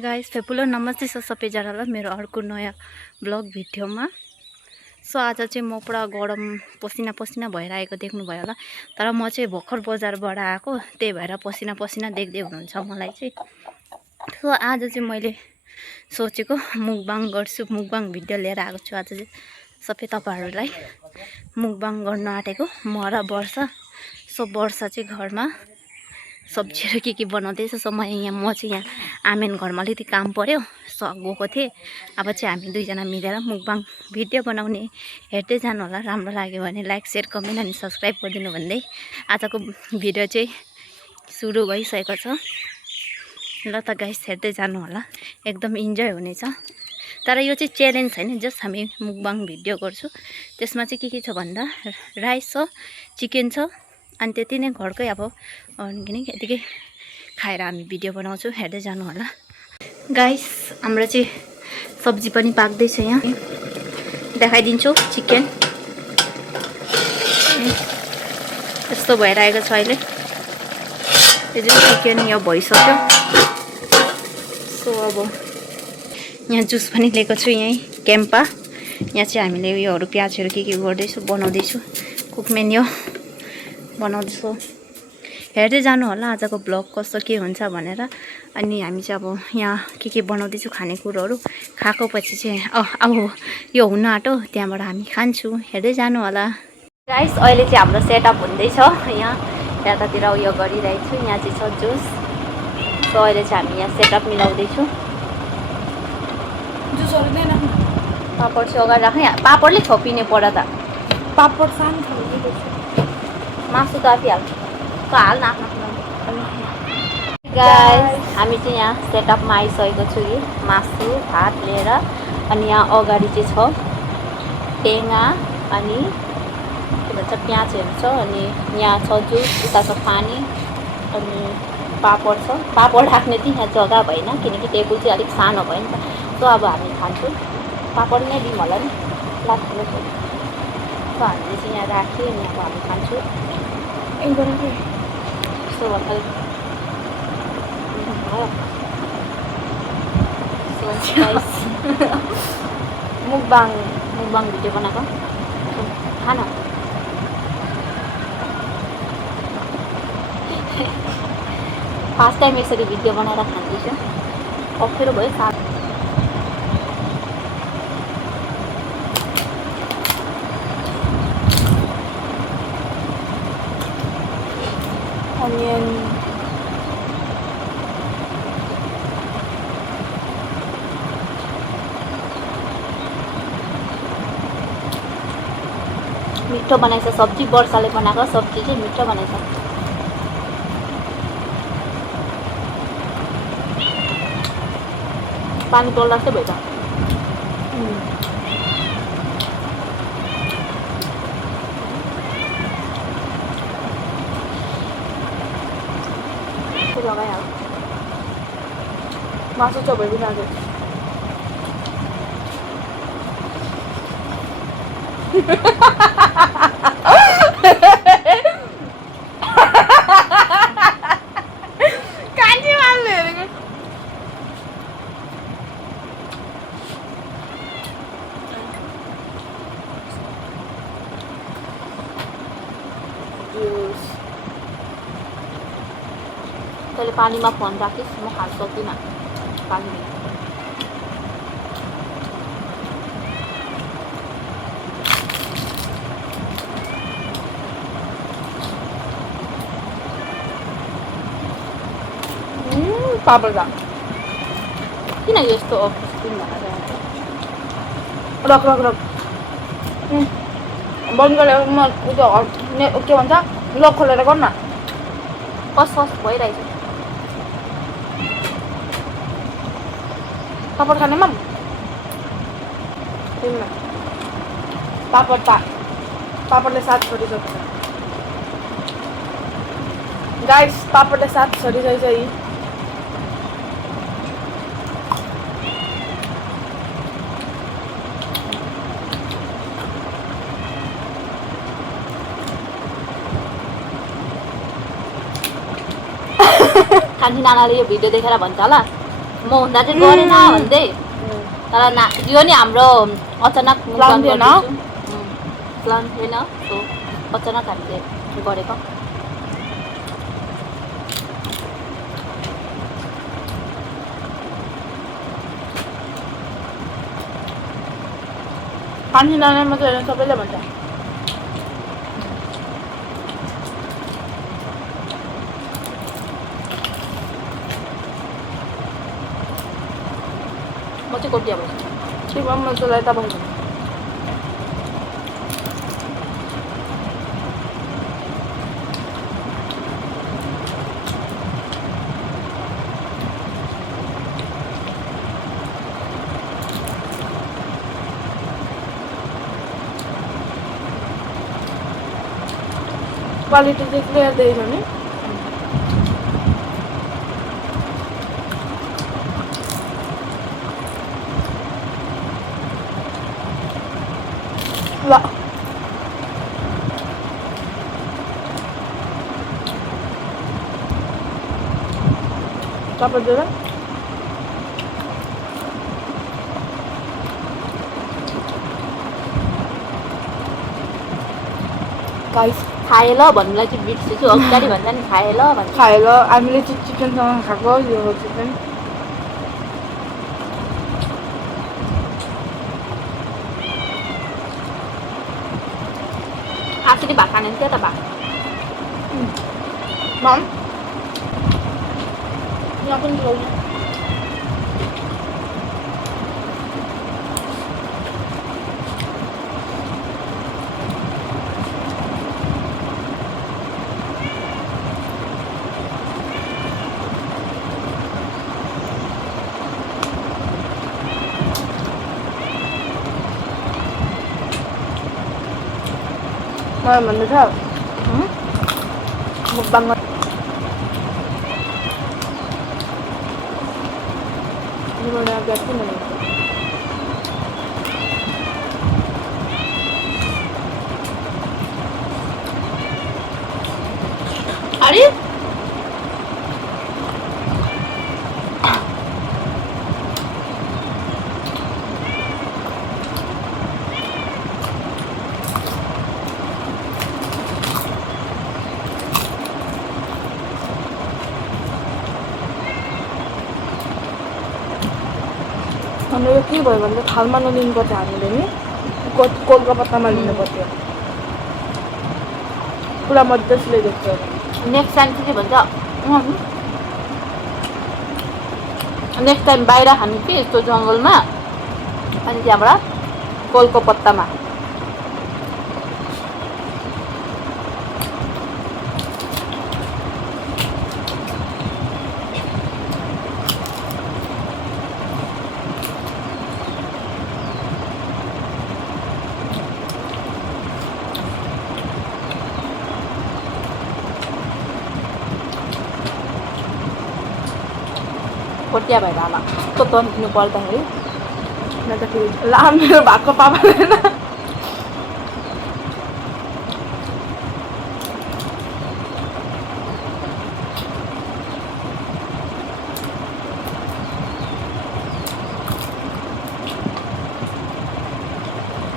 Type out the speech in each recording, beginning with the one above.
Guys फेपुलो नमस्ते छ सबैजनालाई मेरो अर्को नयाँ ब्लग भिडियोमा। सो आज चाहिँ म पुरा गरम पसिना पसिना भइरहेको देख्नुभयो होला। तर म चाहिँ भर्खर बजारबाट आएको, त्यही भएर पसिना पसिना देख्दै हुनुहुन्छ मलाई चाहिँ। सो आज चाहिँ मैले सोचेको मुकबाङ गर्छु, मुकबाङ भिडियो लिएर आएको छु आज चाहिँ सबै तपाईहरुलाई मुकबाङ गर्न आँटेको म र वर्षा। सो वर्षा चाहिँ घरमा सब्जीहरु के बनाउँदैछ। सो म चाहिँ यहाँ आमेन घरमा अलिकति काम पर्यो, सो गएको थिएँ। अब चाहिँ हामी दुईजना मिलेर मुकबाङ भिडियो बनाउने, हेर्दै जानु होला। राम्रो लाग्यो भने लाइक शेयर कमेन्ट अनि सब्स्क्राइब गरिदिनु भन्दै आजको भिडियो चाहिँ सुरु भइसकेको छ। ल त गाइस हेर्दै जानु होला, एकदम इन्जोय हुनेछ। तर यो चाहिँ च्यालेन्ज छैन, जस्ट हामी मुकबाङ भिडियो गर्छु। त्यसमा चाहिँ के छ भन्दा राइस छ, चिकन छ, अनि त्यति नै घरकै अब यतिकै खाएर हामी भिडियो बनाउँछु, हेर्दै जानु होला। गाइस हाम्रो चाहिँ सब्जी पनि पाक्दैछ, यहाँ देखाइदिन्छु। चिकन यस्तो भइरहेको छ अहिले। यो चाहिँ चिकन यो भइसक्यो। सो अब यहाँ जुस पनि लिएको छु, यहीँ क्याम्पा। यहाँ चाहिँ हामीले योहरू प्याजहरू के गर्दैछु, बनाउँदैछु। कुकमेन यो बनाउँदैछु, हेर्दै जानु होला आजको ब्लग कस्तो के हुन्छ भनेर। अनि हामी चाहिँ अब यहाँ के बनाउँदैछु खानेकुरोहरू, खाएको पछि चाहिँ अब यो हुन आँट्यो, त्यहाँबाट हामी खान्छु, हेर्दै जानु होला। गाइस अहिले चाहिँ हाम्रो सेटअप हुँदैछ, यहाँ यतातिर उयो गरिरहेको छु। यहाँ चाहिँ छ जुस। सो अहिले चाहिँ हामी यहाँ सेटअप मिलाउँदैछु। पापड चाहिँ अगाडि राख्ने, पापडले छोपिने पऱ्यो त। पापड सानो खालको मासु त आफिहाल्छ, त हाल्न आफ्नो गाइस। हामी चाहिँ यहाँ सेटअपमा आइसकेको छु कि मासु भात लिएर। अनि यहाँ अगाडि चाहिँ छ टेङ्गा अनि के भन्छ प्याजहरू छ। अनि यहाँ छ जुस, उता छ पानी, अनि पापड छ। पापड राख्ने चाहिँ यहाँ जग्गा भएन, किनकि टेबल चाहिँ अलिक सानो भयो नि त। सो अब हामी खान्छौँ, पापड नै दिउँ होला नि लाग्नु। सो हामीले चाहिँ यहाँ राख्यो, अनि अब हामी खान्छौँ। सो मुकबाङ भिडियो बनाएको खाना फर्स्ट टाइम यसरी भिडियो बनाएर खाँदैछु, अप्ठ्यारो भयो साथ। अनियन मिठो बनाएछ सब्जी, वर्षाले बनाएको सब्जी चाहिँ मिठो बनाएछ। पानी टोल्दा जस्तै भयो त। लगाइहाल्छ मासु चपाइ पनि आएको। कान्छी माल्ने हेरेको जुस। तैँले पानीमा फोन राखिस्, म खान सक्दिनँ पानी। पापड राख। किन यस्तो अप्ठ्यारो भनेर रक रक रक बन्द गरेर म उयो के भन्छ लक खोलेर गर्न। कस भइरहेछ। पापड खाने मम पापडले साथ छोडिसक्छ गाइस, पापडले साथ छोडिसक्छ। कान्छी नानाले यो भिडियो देखेर भन्छ होला म हुँदा चाहिँ गरेन भन्दै तर यो नि हाम्रो अचानक प्लान थिएन प्लान थिएन सो अचानक हामीले गरेको पानी नाना मात्रै होइन सबैले भन्छ म चाहिँ कोटिया बस्छु ठिक भयो म तँलाई यता भन्छु क्वालिटी चाहिँ क्लियर देख्यो नि ल तपाईँतिर गाइस खाए ल भन्नुलाई चाहिँ बिर्सेछु अगाडि भन्दा नि खाए ल भन्नु खाएर हामीले चाहिँ चिकनसँग खाएको यो चिकन आखिरी भात खाने थियो त भात मम यहाँ पनि ल्याउने मलाई भन्दैछ मुक्बाङ अरे हाम्रो यो के भयो भने थालमा नलिनु पर्छ हामीले नि कोलको पत्तामा लिनु पर्थ्यो पुरा मजाले देख्छ नेक्स्ट टाइम चाहिँ के भन्छ नेक्स्ट टाइम बाहिर खानु कि यस्तो जङ्गलमा अनि त्यहाँबाट कोलको पत्तामा कोटिया भएर होला कस्तो तन्किनु पर्दाखेरि न त फेरि ला मेरो भएको पापाले न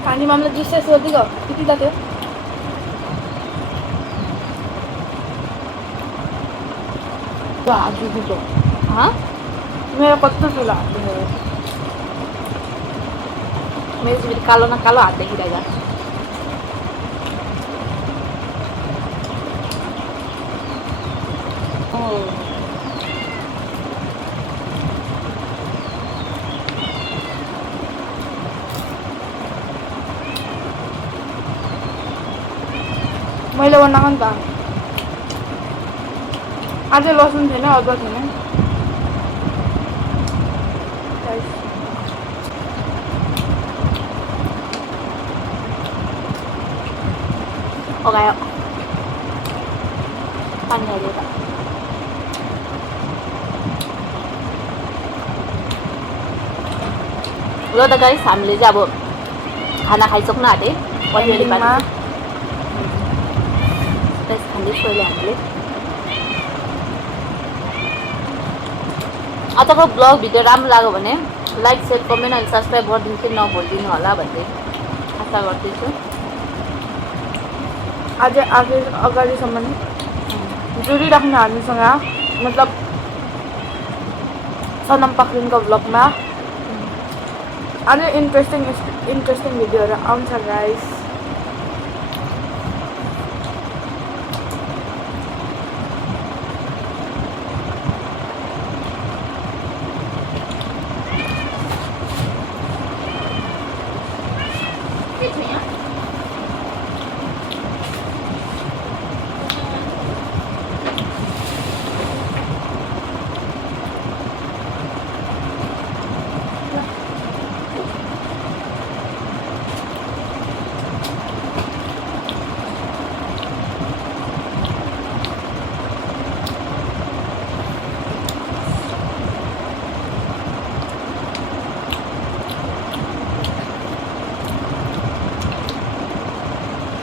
पानी मामला जिससे सोधिगो किती जाते आज दिदो हाँ मेरो कस्तो ठुलो हात मेरो मेरो चाहिँ फेरि कालो न कालो हात देखिरहेको मैले बनाएको नि त अझै लसुन थिएन अदुवा थिएन अगायो पानी हालेर ल त गाइस हामीले चाहिँ अब खाना खाइसक्नु आँटे पहिले खाँदैछु अहिले हामीले आजको ब्लग भिडियो राम्रो लाग्यो भने लाइक सेयर कमेन्ट अनि सब्सक्राइब गरिदिनु चाहिँ नभुलिदिनु होला भन्दै आशा गर्दैछु। अझै अगाडिसम्म जुडिराख्नु हामीसँग, मतलब सनम पखरिनको भ्लगमा अझै इन्ट्रेस्टिङ भिडियोहरू आउँछ गाइस।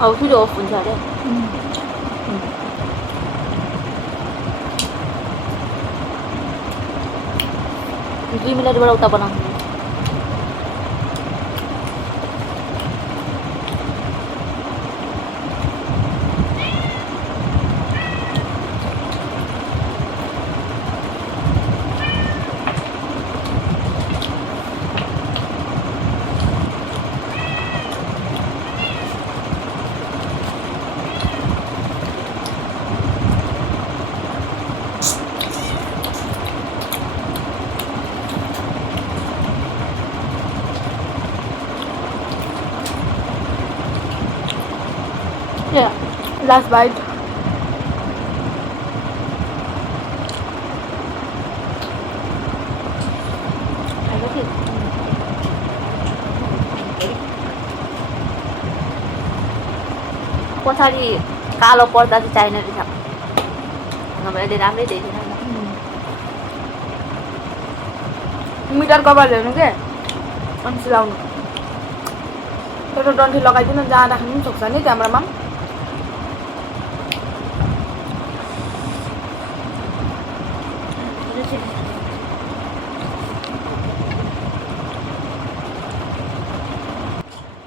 अब फेरि अफ हुन्छ अरे। 2 मिनटबाट उता बनाउनु। Yeah, last bite. पछाडि कालो पर्दा चाहिँ चाहिने रहेछ, नभए अहिले राम्रै देखिँदैन। मिटर कभर ल्याउनु के अनि सिलाउनु। त्यो डन्ठी लगाइदिनु, जहाँ राख्नु पनि सक्छ नि क्यामेरामा।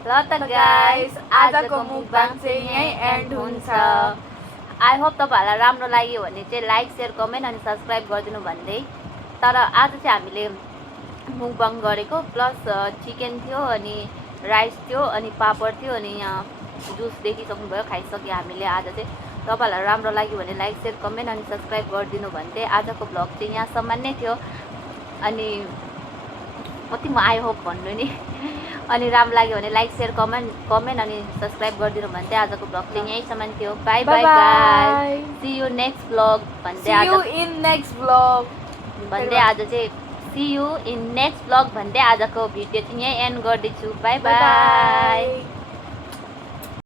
ल त गाइस, आजको मुकबाङ चाहिँ यहीँ एन्ड हुन्छ। आई होप तपाईँहरूलाई राम्रो लाग्यो भने चाहिँ लाइक सेयर कमेन्ट अनि सब्सक्राइब गरिदिनु भन्दै। तर आज चाहिँ हामीले मुकबाङ गरेको प्लस चिकन थियो अनि राइस थियो अनि पापड थियो अनि यहाँ जुस देखिसक्नुभयो, खाइसक्यो हामीले। आज चाहिँ तपाईँहरूलाई राम्रो लाग्यो भने लाइक सेयर कमेन्ट अनि सब्सक्राइब गरिदिनु भन्दै आजको ब्लग चाहिँ यहाँसम्म नै थियो। अनि कति म आई होप भन्नु नि। अनि राम्रो लाग्यो भने लाइक सेयर कमेन्ट अनि सब्सक्राइब गरिदिनु भन्दै आजको ब्लग चाहिँ यहीँसम्म थियो। Bye bye guys, see you next blog भन्दै आज चाहिँ see you in next blog भन्दै आजको भिडियो चाहिँ यहीँ एन्ड गर्दैछु। Bye by.